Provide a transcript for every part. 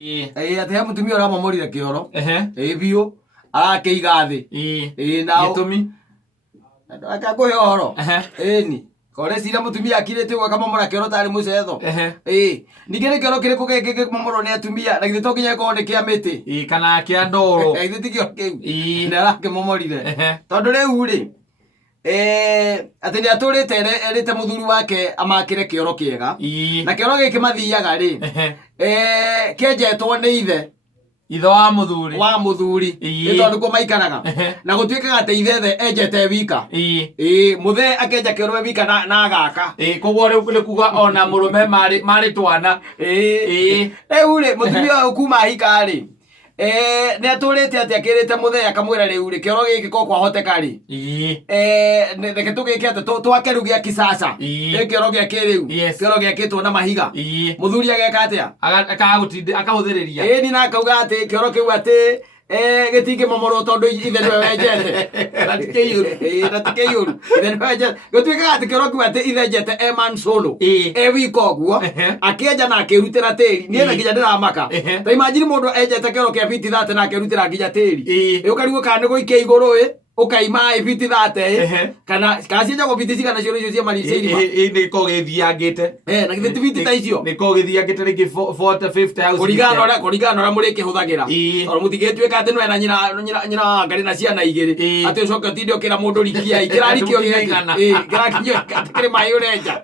Ate mutumia ora momorire kioro biu akeiga thi na gitumi akaguhe horo ni kore sira mutumia akirete gwaka momora kioro tari mucetho ninge ni kioro kiriku geke momoro ni atumia na githe to kinya ko ni kia miti kana kia ndoro githe tikio kiu na rake momorire tondu riu ri ati ni aturite erite muthuri wake amakire kioro kiega na kioro giki mathiaga ri kienjetwo ni ithe wa muthuri ni tondu ko maikaraga na gutuikaga ate ithe enjete wika muthe akenja kioro we wika na agaka koguo riu ni kuga ona murume mari twana riu ri mutumia kuma hika ri ni aturite ati akirite muthe akamwira riu ri kioro giki ko kwahoteka ri reke tugike ati twake riu gia kisasa ni kioro gia kiriu kioro giakitwo na mahiga muthuri ageka atia akahuthiriria ni na akauga ati kioro kiu ati gitingi momoro tondu ithe niwe wenjete natikeiuru ithe niwe wenjete gutuikaga ati kioro kiu ati ithe njete man solo wika uguo akienja na akirutira tiri nie na nginya ndiramaka ta imagine mundu enjete kioro kia biti 30 na akirutira nginya tiri ukarigo kana ni guikia iguru ukaima biti 30 kana kacienja go biti cigana cio cia mariciri ni ko githiangite na githe biti ta icio ni ko githiangite ringi 40-50,000 kurigana ora muri kihuthagira ora mutigituika ati nwe na nyina ngari na ciana igiri ati ucoke tinde ukira mundu rikia ikira rikio gigana kirakinyo atikire mai urenja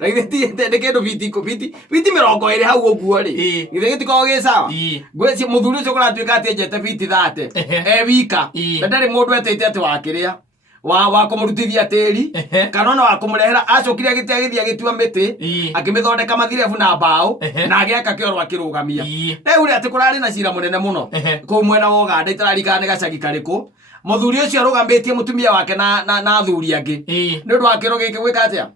na githe ti ndi kindu biti 20 hau uguo ri githe gitiko gisawa ngweci muthuri ucio kuratuika ati enjete biti 30 wika na ndari mundu ete ati wakiria wa kumurutithia tiri kana ona wa kumurehera acokire agitia githia gitua miti akimithondeka mathirebu na mbao na agiaka kioro akirugamia riu ri ati kurari na cira munene muno ku mwena wa Uganda itararikana ni gacagi kariku muthuri ucio arugambitie mutumia wake na athuri angi ni undu wa kioro giki gwika atia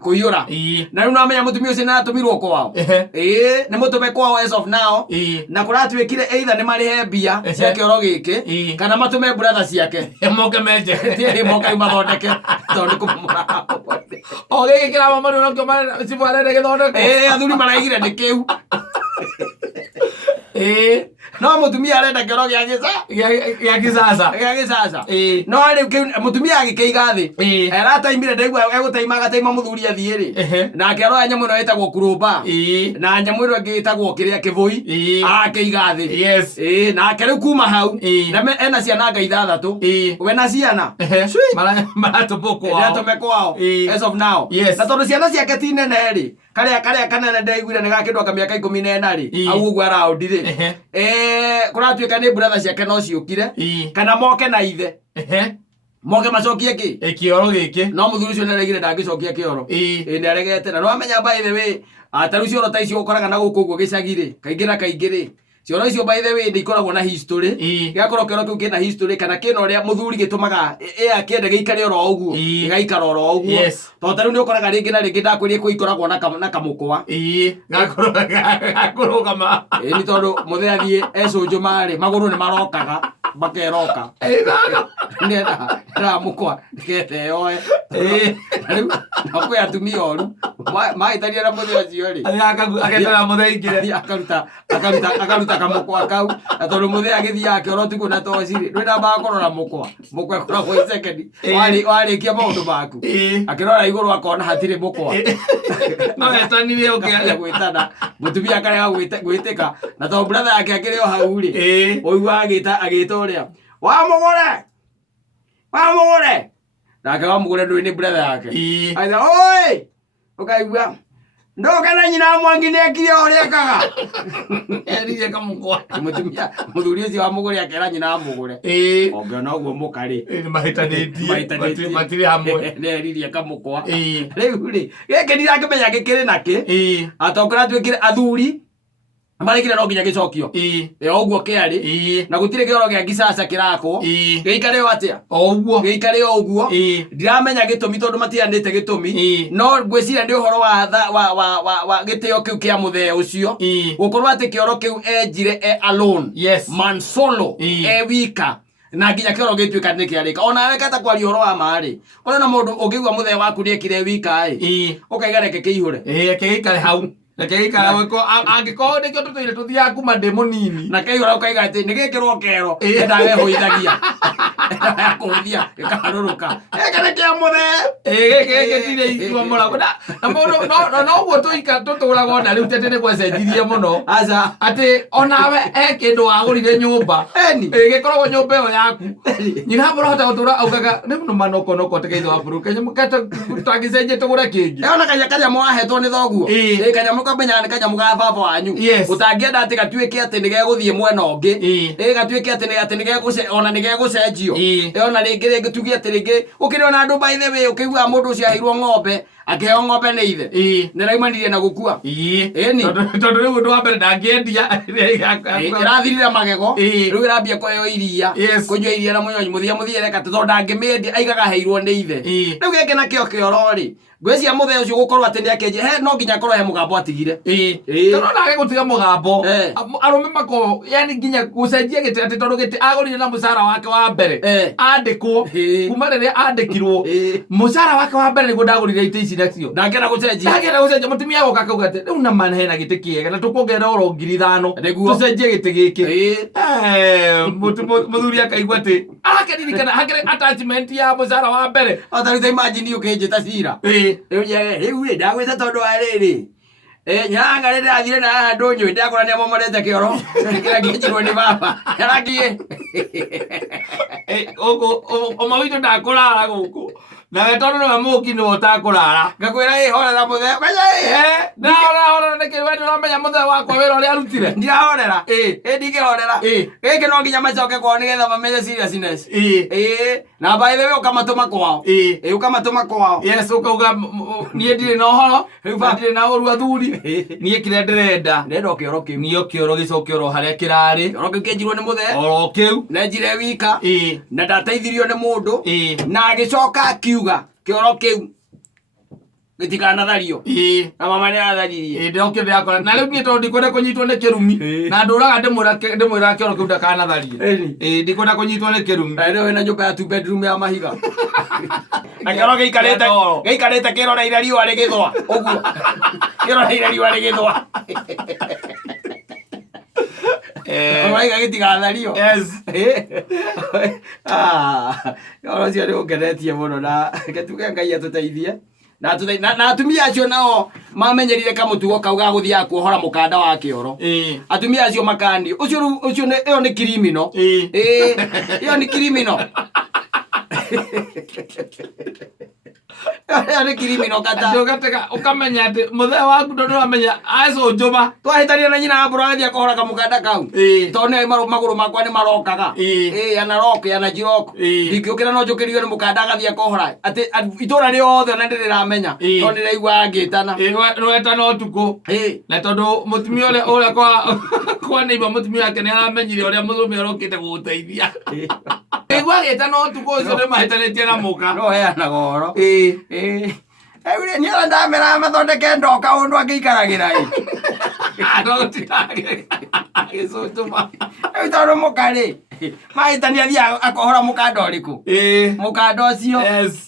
kuiyura na riu namenya mutumia ucio natumirwo kwao ni mutume kwao as of now na kuratuikire either ni marihe mbia cia kioro giki kana matume brother ciake moke menje tie moke mathondeke tondu kumura o giki kira mamaru no kyo cibare githondeke athuri maraigire ni kiu no mutumia arenda kioro gia kisasa no riu mutumia agikeiga thi arataimire ndaigua egutaima agataima muthuri athie ri na kioro nyamu no etagwo kurumba na nyamu iro ngitagwo kiria kivui akeiga thi na keriu kuma hau na ena ciana ngai 6 we na ciana maratumbukwao as of now na tondu ciana ciake ti nene ri karia kanene ndaiguire ni gakindu aka miaka 14 ri au uguo araundi ri kuratuika ni brother ciake no ciukire kana moke na ithe moke macokie ki kioro giki no muthuri ucio neregire ndangicokia kioro ni aregete na no amenya by the way ataru cioro ta icio ukoraga na guku uguo gicagire kaingira kaingiri cioro icio by the way ndikoragwo na history gakorwo kioro kiu kina history kana kina uria muthuri gitumaga akiende giikare oro uguo igaikara oro uguo to taru ni ukoraga ringi na ringi ndakwirie ku ikoragwo na kamukwa gakorogama ni tondu muthe athie ecunju mari maguru ni marokaga bakeroka nda mukwa kete yoe na kwa atumia oru maitaria na muthe ucio ri aketera muthe ingire akaruta kamukwa kau tondu muthe agithia kioro tuku na tociri ndwenda bakorora mukwa koragwo second warikia maundu maku akirora iguru akona hatire mukwa no etanire ukiaga gwitana mutumia karega gwitika na tondu brother yake akiri o hau ri oigu agita uria wa mugure nake wa mugure ndui ni brother yake aitha oi ukaigua ndoka na nyina mwangi ni akire uria kaga erire kamukwa mutumia muthuri ucio wa mugure akera nyina mugure ongiona uguo mukari ni mahitanitie matiri hamwe ne eririe kamukwa riu ri geke ndirakimenya gikiri naki atokora twikire athuri marikire no nginya gicokio oguo kiari na gutire kioro gia kisasa kirako giikare o atia oguo giikare oguo ndiramenya gitumi tondu matianite gitumi no ngwiciria ndi uhoro wa gitio kiu kia muthe ucio gukorwo ati kioro kiu enjire alone man solo wika na nginya kioro gituika ni kiarika ona we kata kwari horo wa mari ona na mundu ungigwa muthe waku ni ekire wika ukaiga reke kiihure keikare hau Reke gikara gwiko angĩkorwo nĩkĩo tũtũire tũthiaga kuma ndĩ mũnini. Na kĩihũra ũkaiga atĩ nĩgĩkĩrwo kero ndagehũithagia kũhũthia gĩkaharũrũka gĩkĩ nĩ kĩa mũthee gĩkĩ tirĩ itua mũrago na mũndũ noguo tũtũraga ona rĩu tete nĩ gwacenjirie mũno atĩ onawe kĩndũ wagũrire nyũmba gĩkoragwo nyũmba ĩyo yaku nyina mũrahota gũtũra augaga nĩ mũno manokonoko tĩgeitho wa bũrũri kanyamũ tũtangĩcenjie tũgũre kĩngĩ ona kanyamũ wahetwo nĩ thoguo kanyamũ kamenya nĩ kanyamũ ga baba wanyu ũtangĩenda atĩ gatuĩke atĩ nĩgegũthiĩ mwena ũngĩ gatuĩke atĩ ona nĩgegũcenjio ona rĩngĩ tuge atĩ rĩngĩ ũkĩrĩ ona andũ by the way ũkĩiguaga mũndũ ũcio aheirwo ng'ombe akĩheo ng'ombe nĩ ithe nĩraimanirie na gũkua tondũ rĩu ũndũ wa mbere ndangĩendia ĩrathirire magego rĩu ĩrambia kũheo iria kũnyua iria na mũnyonyi mũthia reka tondũ ndangĩmĩendia aigaga aheirwo nĩ ithe rĩu gĩkĩ nakĩo kĩoro-rĩ ngwĩciria mũthee ũcio gũkorwo atĩ nĩakĩenjia no nginya korwo he mũgambo atigire tondũ ndage gũtiga mũgambo arũme mako yani nginya gũcenjia gĩtĩ atĩ tondũ gĩtĩ agũrire na mũcara wake wa mbere andĩkwo kuma rĩrĩa andĩkirwo mũcara wake wa mbere nĩguo ndagũrire itĩ ici nacio ndangĩenda gũcenjia mũtumia agoka akauga atĩ rĩu nama hena gĩtĩ kĩega na tũkuongerera oro 5,000 tũcenjie gĩtĩ gĩkĩ mũthuri akaigua atĩ arakendirikana hakĩrĩ attachment ya mũcara wa mbere otarute imagine ũkĩnjĩta cira rĩu ndagwĩta tondũ wa rĩrĩ nyanga rĩrĩ athire na haha ndũnyũ ndakora nĩ amomorete kĩoro kĩrĩa kĩnjirwo nĩ baba yarakiĩ ũma witũ ndakũrara gũkũ nawe tondũ nĩwe mũki nĩwe ũtakũrara ngakwĩra horera mũthee ndahorera nĩkĩ we nĩũramenya mũthee wakwa wĩra ũrĩa arutire ndirahorera ndingĩhorera gĩkĩ no nginya macoke kwao nĩgetha mamenye seriousness na by the way ũkamatũma kwao ũkamatũma kwao yes ũkauga niĩ ndirĩ na ũhoro ndirĩ na ũru athuri niĩ kĩrĩa ndĩrenda kĩoro kĩu nĩo kĩoro gĩcoke oro harĩa kĩrarĩ kĩoro kĩu kĩenjirwo nĩ mũthee oro kĩu nenjire wika na ndateithirio nĩ mũndũ na agĩcoka akiuga kĩoro kĩu gĩtikanathario na mama nĩaratharirie ndĩrokĩte yakora na rĩu niĩ tondũ ndikwenda kũnyitwo nĩ kĩrumi na ndũraga ndĩmwĩraga kĩoro kĩu ndakanatharie ndikwenda kũnyitwo nĩ kĩrumi rĩu wĩna nyũmba ya 2 bedroom ya mahiga na kĩoro gĩikarĩte kĩroreire riũa rĩgĩthũa ũguo kĩroreire riũa rĩgĩthũa Waiga gĩtigathario kĩoro ũcio nĩũngenetie mũno na gĩtuge Ngai atũteithie na atumia acio nao mamenyerire kamũtugo kau ga gũthiaga kuohora mũkanda wa kĩoro atumia acio makandi ũcio ĩyo nĩ criminal ĩyo nĩ criminal nĩ criminal kata ũgatega ũkamenya atĩ mũthee waku ndũramenya acũnjũma twahĩtania na nyina wa mbũra agathiĩ akahora kamũkanda kau tondũ nĩ magũrũ makwa nĩ marokaga ana rock ana jiroko ndingĩũkĩra no njũkĩrio nĩ mũkanda agathiĩ akohora atĩ itũra rĩothe ona ndĩrĩramenya tondũ nĩraigua ngĩtana nĩwetana ũtukũ na tondũ mũtumia ũrĩa kwa neighbor mũtumia wake nĩaramenyire ũrĩa mũrũme arokĩte gũgũteithia igua gĩtana ũtukũ ũcio nĩmahĩtanĩtie na mũka no heanaga ũhoro niĩ ona ndamera mathondeke ndoka ũndũ angĩikaragĩra agĩcũnjũma rĩu tondũ mũka-rĩ mahĩtania athiĩ akohora mũkanda ũrĩkũ mũkanda ũcio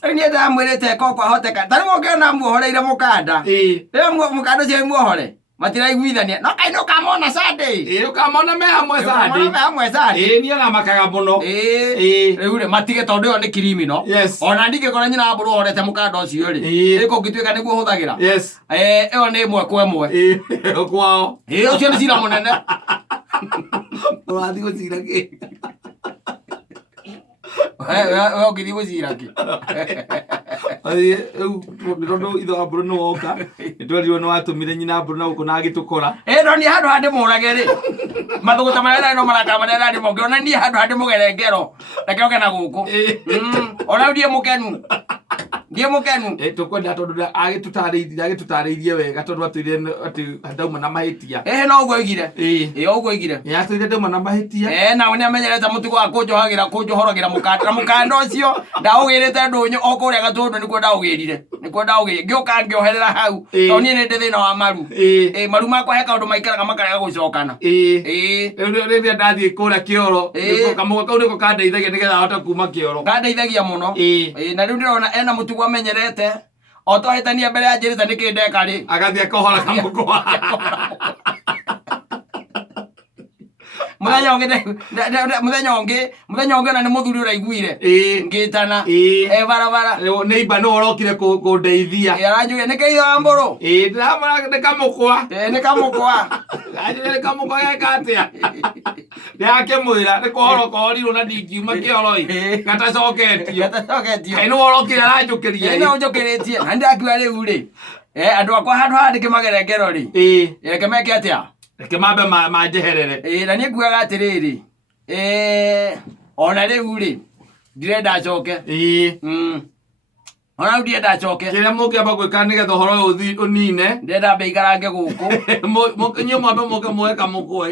rĩu niĩ ndamwĩrĩte ko kwahoteka tarĩ mũngĩona muohoreire mũkanda rĩu mũkanda ũcio muohore matiraiguithania no kaĩ nĩũkamona Sunday ũkamona me hamwe Sunday niĩ namakaga mũno rĩu-rĩ matige tondũ ĩyo nĩ criminal ona ndingĩkora nyina wa mbũrũ ũhorete mũkanda ũcio-rĩ ĩkũngĩtuĩka nĩguo ũhũthagĩra ĩyo nĩ ĩmwe kwa ĩmwe kwao ũcio nĩ cira mũnene ũrathiĩ gũcira kĩ we ũngĩthiĩ gũcira kĩ rĩu tondũ ithe wa mbũrũ nĩwoka nĩtwerirwo nĩwatũmire nyina mbũrũ na gũkũ na agĩtũkora no niĩ handũ ha ndĩmũrage-rĩ mathũgũta marĩa ndarĩ no marakara marĩa ndarĩ mo ngĩona niĩ handũ ha ndĩmũgere ngero reke oke na gũkũ ona ndiĩ mũkenu tũkwenda tondũ agĩtũtarĩirie wega tondũ atwĩrire atĩ ndauma na mahĩtia no ũguo oigire ũguo oigire atwĩrire ndauma na mahĩtia nao nĩamenyerete mũtugo wa kũnjohoragĩra mũkanda ũcio ndaũgĩrĩte ndũnyũ o kũrĩa Gatũndũ nĩkuo ndaũgĩrire ngĩũka ngĩoherera hau tondũ niĩ nĩ ndĩ thĩna wa maru maru makwa he kaũndũ maikaraga makarega gũcokana rĩrĩa ndathiĩ kũrĩa kĩoro kamũgwa kau nĩko kandeithagia nĩgetha ahote kuma kĩoro kandeithagia mũno na rĩu ndĩrona ena mũtugo amenyerete otohetania mbere ya njĩrĩta nĩkĩ ndeka rĩ agathie kohora kamũkwa muthenya ũngĩ na nĩ mũthuri ũraiguire ngĩtana barabara neighbor no orokire kũndeithia aranjũria nĩ kĩitho wa mbũrũ ndĩramwĩra nĩ kamũkwa nĩ kamũkwa nĩ kamũkwa geka atĩa ndĩrakĩmwĩra nĩ kũhoro kohorirwo na ndingiuma kĩoro gatacoketio kaĩ nĩ worokire aranjũkĩria nĩ ũnjũkĩrĩtie na nĩndakiuga rĩu rĩ andũ akwa handũ haha ndĩkĩmagere ngero rĩ reke meke atĩa reke mambe manjeherere na niĩ nguaga atĩrĩrĩ ona rĩu rĩ ndirenda acoke ona rĩu ndirenda acoke kĩrĩa mũngĩamba gwĩka nĩgetha ũhoro ũyũ ũnine ndirenda mbe ikarange gũkũ inyuĩ mwambe mũke muoe kamũkwa